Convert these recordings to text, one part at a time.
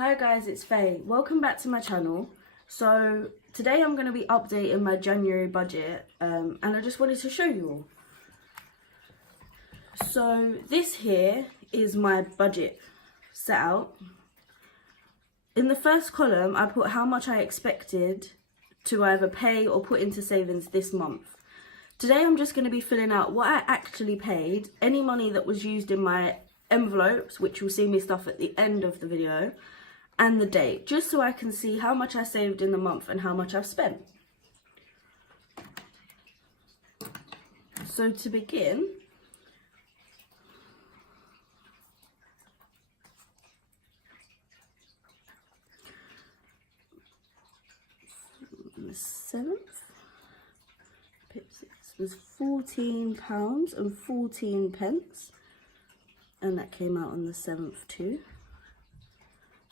Hi guys, it's Faye. Welcome back to my channel. So today I'm going to be updating my January budget and I just wanted to show you all. So this here is my budget set out. In the first column I put how much I expected to either pay or put into savings this month. Today I'm just going to be filling out what I actually paid, any money that was used in my envelopes, which you'll see me stuff at the end of the video, and the date, just so I can see how much I saved in the month and how much I've spent. So to begin, the 7th, was £14.14, and that came out on the 7th too.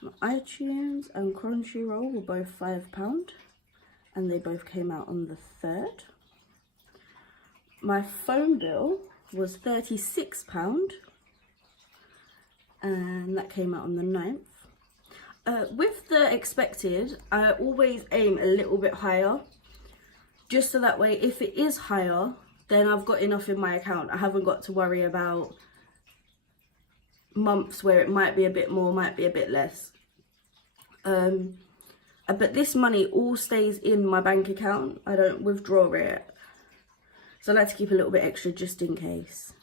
My iTunes and Crunchyroll were both £5 and they both came out on the 3rd. My phone bill was £36 and that came out on the 9th. With the expected, I always aim a little bit higher, just so that way if it is higher, then I've got enough in my account. I haven't got to worry about months where it might be a bit more, might be a bit less. But this money all stays in my bank account. I don't withdraw it, so I like to keep a little bit extra just in case.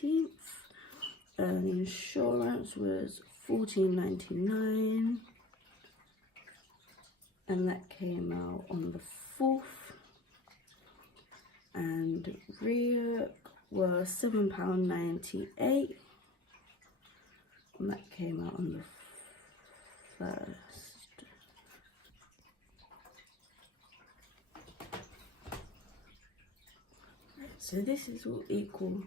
The insurance was £14.99 and that came out on the 4th, and REIT was £7.98 and that came out on the 1st. So this is all equal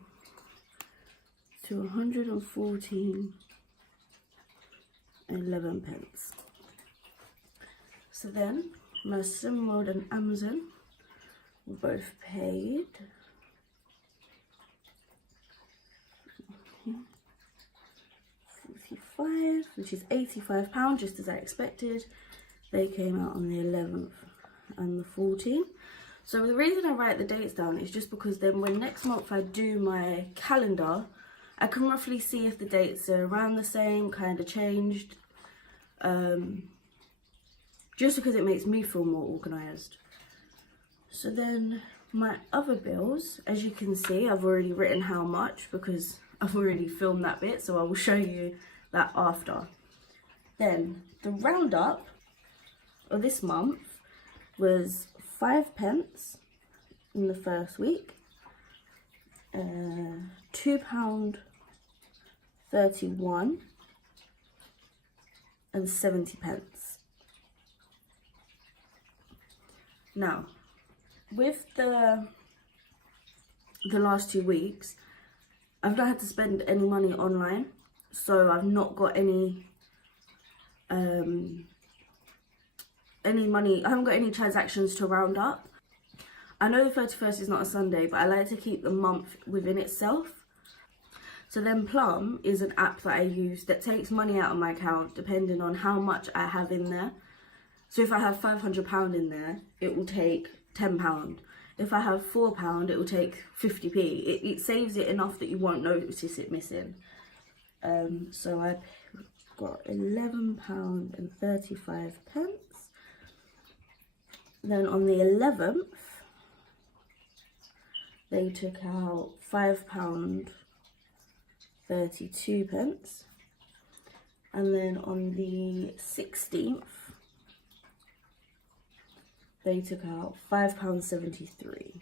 to 114.11. So then my SimWorld and Amazon were both paid. Which is £85, just as I expected. They came out on the 11th and the 14th. So the reason I write the dates down is just because then when next month I do my calendar, I can roughly see if the dates are around the same, kind of changed. Just because it makes me feel more organised. So then my other bills, as you can see, I've already written how much because I've already filmed that bit, so I will show you that after. Then the roundup of this month was 5p in the first week, £2.31 and 70p. Now, with the last 2 weeks, I've not had to spend any money online, so I've not got any money. I haven't got any transactions to round up. I know the 31st is not a Sunday, but I like to keep the month within itself. So then Plum is an app that I use that takes money out of my account depending on how much I have in there. So if I have £500 in there, it will take £10. If I have £4, it will take 50p. It saves it enough that you won't notice it missing. So I got £11.35. Then on the 11th, they took out £5.32. And then on the 16th, they took out £5.73.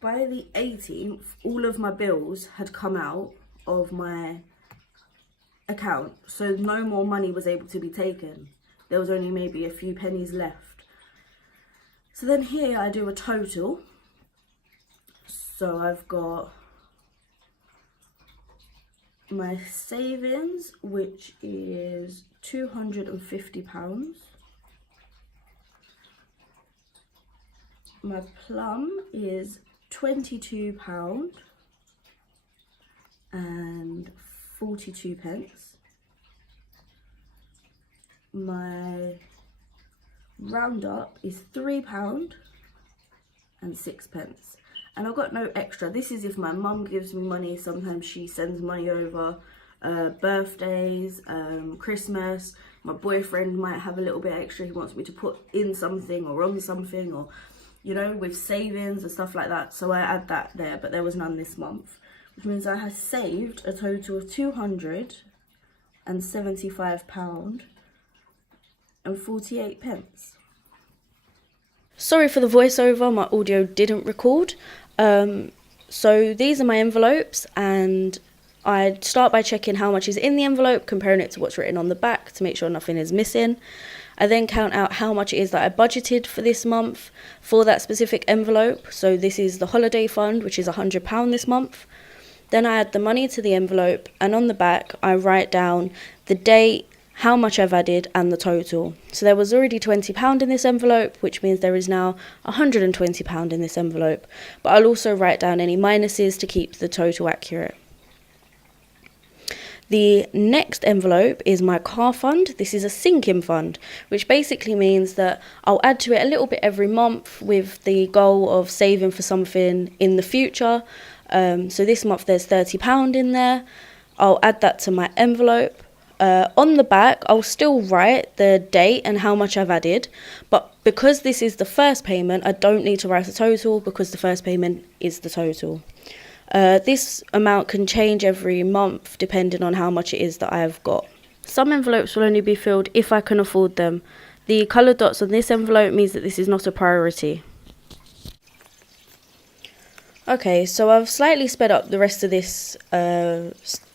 By the 18th, all of my bills had come out of my account, so no more money was able to be taken. There was only maybe a few pennies left. So then here I do a total. So I've got my savings, which is £250. My plum is £22. and 42 pence. My roundup is £3 and 6 pence. And I've got no extra. This is if my mum gives me money. Sometimes she sends money over. Birthdays, Christmas. My boyfriend might have a little bit extra. He wants me to put in something or on something, or, you know, with savings and stuff like that. So I add that there, but there was none this month. Which means I have saved a total of £275 and 48 pence. Sorry for the voiceover, my audio didn't record. So these are my envelopes, and I'd start by checking how much is in the envelope, comparing it to what's written on the back to make sure nothing is missing. I then count out how much it is that I budgeted for this month for that specific envelope. So this is the holiday fund, which is £100 this month. Then I add the money to the envelope, and on the back I write down the date, how much I've added, and the total. So there was already £20 in this envelope, which means there is now £120 in this envelope. But I'll also write down any minuses to keep the total accurate. The next envelope is my car fund. This is a sinking fund, which basically means that I'll add to it a little bit every month with the goal of saving for something in the future. So this month there's £30 in there. I'll add that to my envelope. On the back, I'll still write the date and how much I've added, but because this is the first payment, I don't need to write a total because the first payment is the total. This amount can change every month depending on how much it is that I have got. Some envelopes will only be filled if I can afford them. The coloured dots on this envelope means that this is not a priority. Okay, so I've slightly sped up the rest of this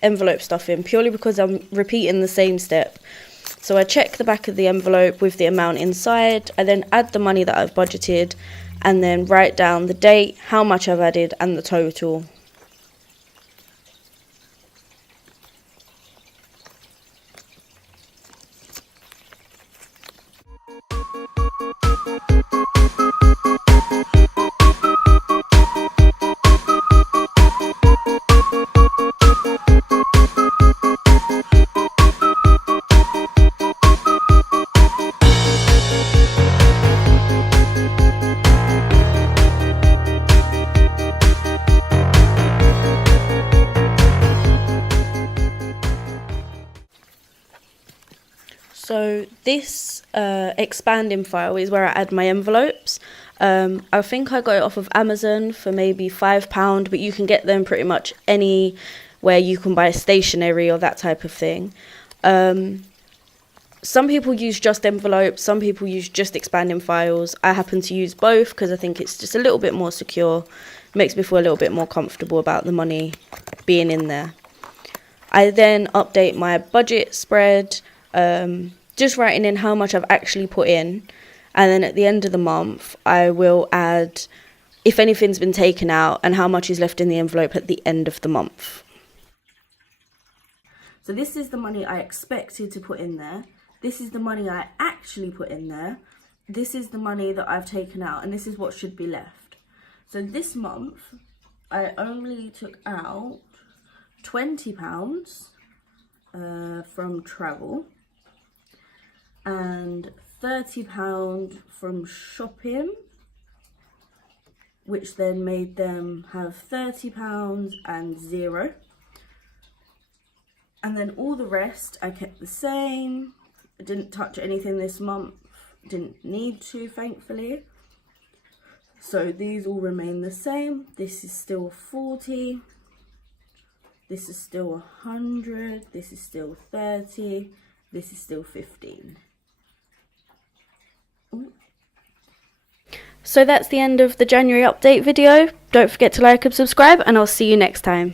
envelope stuffing purely because I'm repeating the same step. So I check the back of the envelope with the amount inside. I then add the money that I've budgeted and then write down the date, how much I've added, and the total. So this expanding file is where I add my envelopes. I think I got it off of Amazon for maybe £5, but you can get them pretty much anywhere you can buy stationery or that type of thing. Some people use just envelopes, some people use just expanding files. I happen to use both because I think it's just a little bit more secure. It makes me feel a little bit more comfortable about the money being in there. I then update my budget spread, just writing in how much I've actually put in, and then at the end of the month I will add if anything's been taken out and how much is left in the envelope at the end of the month. So this is the money I expected to put in there, this is the money I actually put in there, this is the money that I've taken out, and this is what should be left. So this month I only took out £20 from travel and £30 from shopping, which then made them have £30 and 0. And then all the rest I kept the same. I didn't touch anything this month, didn't need to, thankfully. So these all remain the same. This is still 40. This is still 100. This is still 30. This is still 15. Ooh. So that's the end of the January update video. Don't forget to like and subscribe, and I'll see you next time.